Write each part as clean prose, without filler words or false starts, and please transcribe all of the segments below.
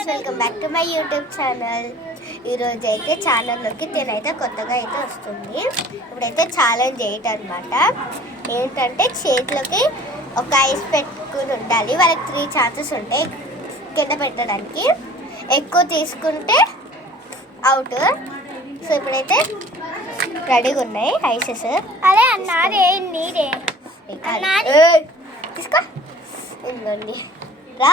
Guys, welcome back to my YouTube channel. ఈరోజు అయితే ఛానల్లోకి తినైతే కొత్తగా అయితే వస్తుంది. ఇప్పుడైతే ఛాలెంజ్ చేయటం అనమాట. ఏంటంటే చేతిలోకి ఒక ఐస్ పెట్టుకుని ఉండాలి. వాళ్ళకి 3 ఛాన్సెస్ ఉంటాయి కింద పెట్టడానికి. ఎక్కువ తీసుకుంటే అవుట్. సో ఇప్పుడైతే రెడీగా ఉన్నాయి ఐసెస్. అదే అన్నారే నీరే తీసుకో ఇంకోండి రా.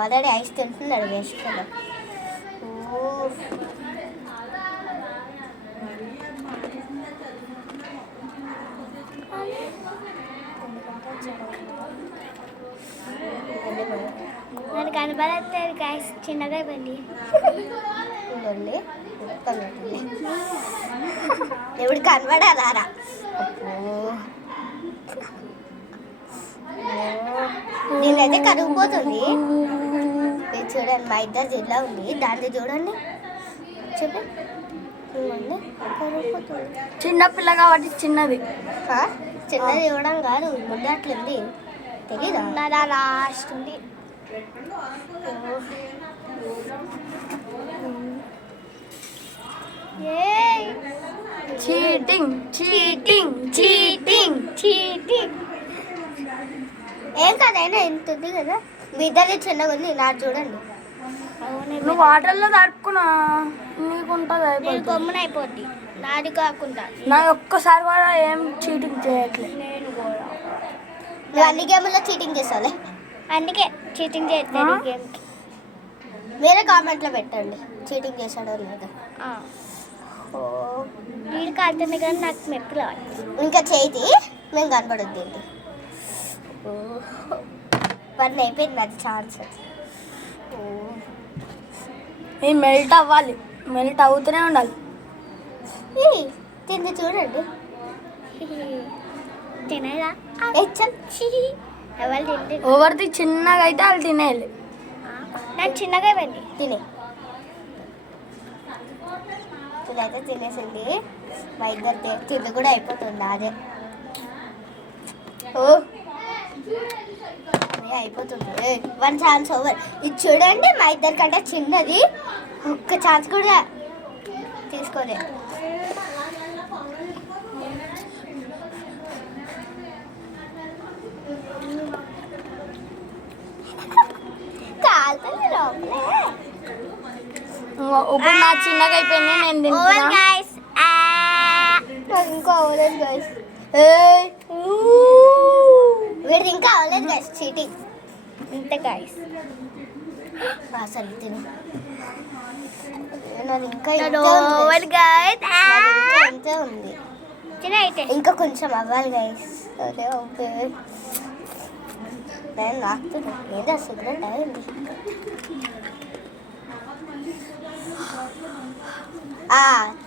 ఆల్రెడీ ఐస్ తింటున్నాడు వేసుకున్నాం. నాకు కనబడట్లేదు గాయస్, చిన్నగా అయిపోయింది. ఇంకోండి ఎప్పుడు కనబడారా? నేనైతే కరిగిపోతుంది. మీరు చూడండి, మా ఇద్దరు జిల్లా ఉంది, దాంట్లో చూడండి చెప్పండి. కరిగిపోతుంది. చిన్నపిల్ల కాబట్టి చిన్నది చిన్నది ఇవ్వడం కాదు, ముద్దట్లుంది తెలీదా? లాస్ట్ ఉంది. Cheating cheating cheating cheating. ఏం కాదైనా ఎంత ఉంది కదా. మీ ఇద్దరు చిన్నగా ఉంది, నాకు చూడండి. నువ్వు వాటర్లో తడుపుకున్నా నీకుంటుంది, గమ్మున అయిపోద్ది. నాది కాకుండా నా ఒక్కసారి కూడా ఏం చీటింగ్ చేయట్లేదు. నేను కూడా నువ్వు అన్ని గేమ్లో చీటింగ్ చేసావులే, అందుకే చీటింగ్ చేయట్లేదు గేమ్కి. మీరే కామెంట్లో పెట్టండి చీటింగ్ చేశాడో లేదా. వీడికి ఆడుతుంది కానీ నాకు మెప్పు రావాలి. ఇంకా చేతి మేము కనపడొద్దు. వన్ అయిపోయింది అది ఛాన్స్. మెల్ట్ అవ్వాలి, మెల్ట్ అవుతూనే ఉండాలి. తింది చూడండి. తినేదా ఎవరు తిండి ఎవరిది చిన్నగా అయితే వాళ్ళు తినేయాలి. నాకు చిన్నగా వెళ్ళి తినే ఇదైతే తినేసింది. మా ఇద్దరు తిండి కూడా అయిపోతుంది. అదే అయిపోతుంది. 1 ఛాన్స్ ఓవర్. ఇది చూడండి, మా ఇద్దరి కంటే చిన్నది, ఒక్క ఛాన్స్ కూడా తీసుకోలే. ఇప్పుడు నా చిన్నగా అయిపోయింది, నేను తింటున్నా. ఇంకా అవ్వలేదు గైస్, వీడిది ఇంకా అవ్వలేదు గైస్ చీటింగ్. ఇంతే గైస్, అసలు తిను. నాది ఇంకా ఇంతే ఉంది. ఇంకా కొంచెం అవ్వాలి గైస్. అదే ఓకే, నేను నాకుతున్నా ఏదో సిగరెట్ అయింది.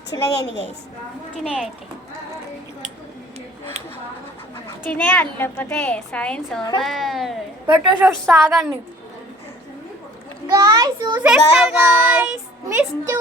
చిన్నగా అయింది గైస్. తినే అయితే తినే, లేకపోతే సైన్స్ ఓవర్. పెట్టేసి సాగండి గాయ్స్, చూసేస్తారు గాయ్స్. Miss to